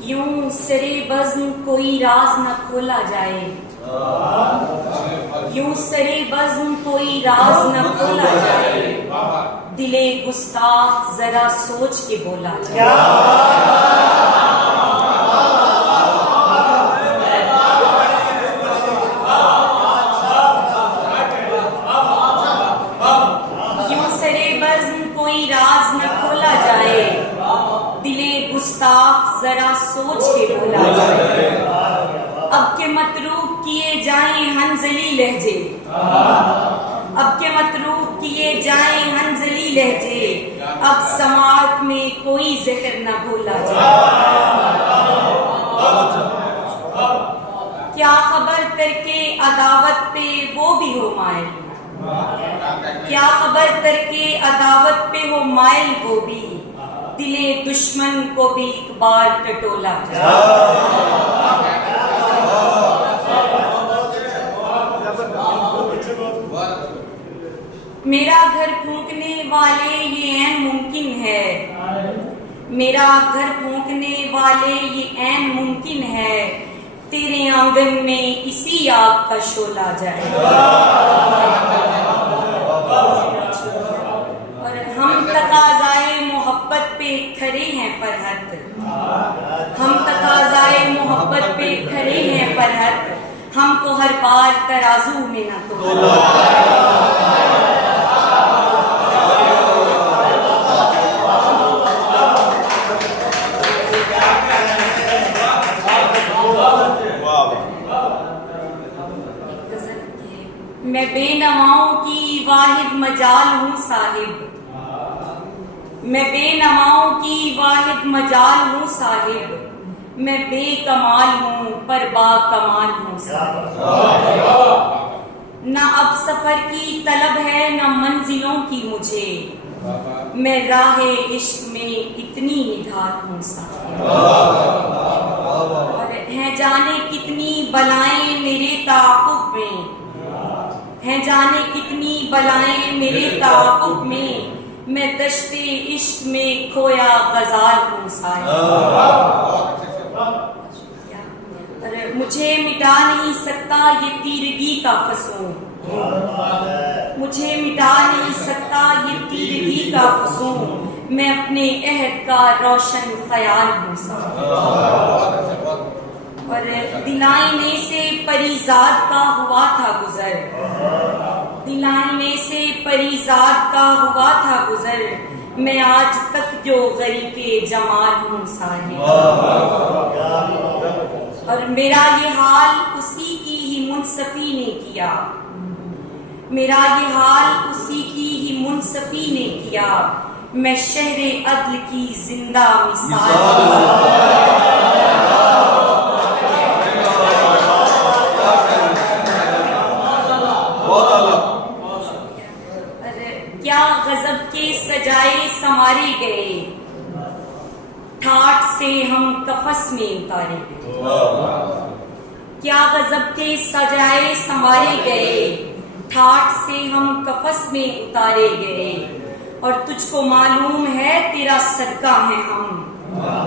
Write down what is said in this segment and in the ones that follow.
یوں سرے بزم کوئی راز نہ کھولا جائے، یوں سرے بزم کوئی راز نہ کھولا جائے، دلے گستاخ ذرا سوچ کے بولا جائے۔ یوں سرے بزم کوئی راز نہ کھولا جائے، دلے گستاخ ذرا سوچ کے بولا جائے۔ اب کے متروک کیے جائیں ہنزلی لہجے، اب کے متروک کیے جائیں ہنزلی لہجے، اب سماعت میں کوئی زہر نہ گھولا جائے۔ کیا خبر ترکے عداوت پہ وہ بھی ہو مائل، کیا خبر ترکے عداوت پہ ہو مائل وہ بھی، دلے دشمن کو بھی ایک بار ٹٹولا جائے۔ میرا گھر پھونکنے والے یہ عین ممکن ہے، میرا گھر پھونکنے والے یہ عین ممکن ہے، تیرے آنگن میں اسی آگ کا شعلہ جائے۔ اور ہم تقاضائے محبت پہ کھڑے ہیں فرحت، ہم تقاضائے محبت پہ کھڑے ہیں فرحت، ہم کو ہر بار ترازو میں نہ تولا۔ میں بے نواؤں کی واحد مجال ہوں صاحب، میں بے نواؤں کی واحد مجال ہوں صاحب، میں بے کمال ہوں پر با کمال ہوں صاحب۔ نہ اب سفر کی طلب ہے نہ منزلوں کی مجھے، میں راہ عشق میں اتنی نڈھال ہوں صاحب۔ اور ہیں جانے کتنی بلائیں میرے تعاقب میں، ہیں جانے کتنی بلائیں میرے تعاقب میں دشت عشق میں کھویا غزال ہوں صاحب۔ مجھے مٹا نہیں سکتا یہ تیرگی کا فسون، مجھے مٹا نہیں سکتا یہ تیرگی کا فسون، میں اپنے عہد کا روشن خیال ہوں صاحب۔ اور دلائنے سے پریزاد کا ہوا تھا گزر، دلائنے سے پریزاد کا ہوا تھا گزر، میں آج تک جو غریب جمال ہوں صاحب۔ اور میرا یہ حال اسی کی ہی منصفی نے کیا، میرا یہ حال اسی کی ہی منصفی نے کیا، میں شہر عدل کی زندہ مثال ہوں۔ کیا غضب کے سجائے سنوارے گئے، ٹھاٹ سے ہم قفس میں اتارے گئے۔ کیا غضب کے سجائے سنوارے گئے، ٹھاٹ سے ہم قفس میں اتارے گئے، اور تجھ کو معلوم ہے تیرا صدقہ ہے ہم،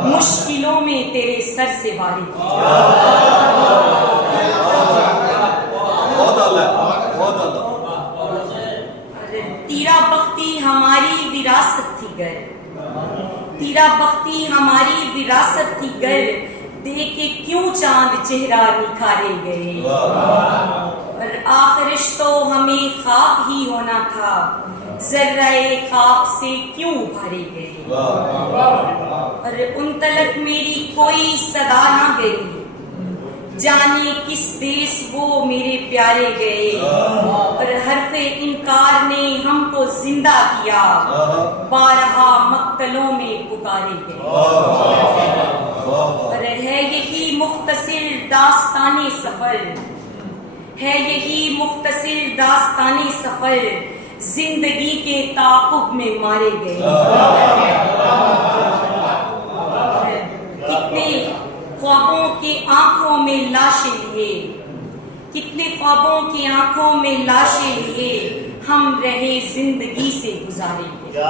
مشکلوں میں تیرے سر سے وارے تیرا بختی ہماری وراثت تھی گر، تیرا بختی ہماری وراثت تھی گر، دیکھ کے کیوں چاند چہرہ نکھارے گئے، اور آخرش تو ہمیں خواب ہی ہونا تھا، ذرہ خواب سے کیوں ابھارے گئے، اور ان تلک میری کوئی صدا نہ گئی، جانے کس دیس وہ میرے پیارے گئے، اور حرف انکار نے ہم کو زندہ کیا، بارہا مقتلوں میں پکارے گئے۔ اور ہے یہی مختصر داستان سفر، ہے یہی مختصر داستان سفر، زندگی کے تعاقب میں مارے گئے۔ کتنے خوابوں کی آنکھوں میں لاشیں لیے، کتنے خوابوں کی آنکھوں میں لاشیں لیے، ہم رہے زندگی سے گزارے گئے۔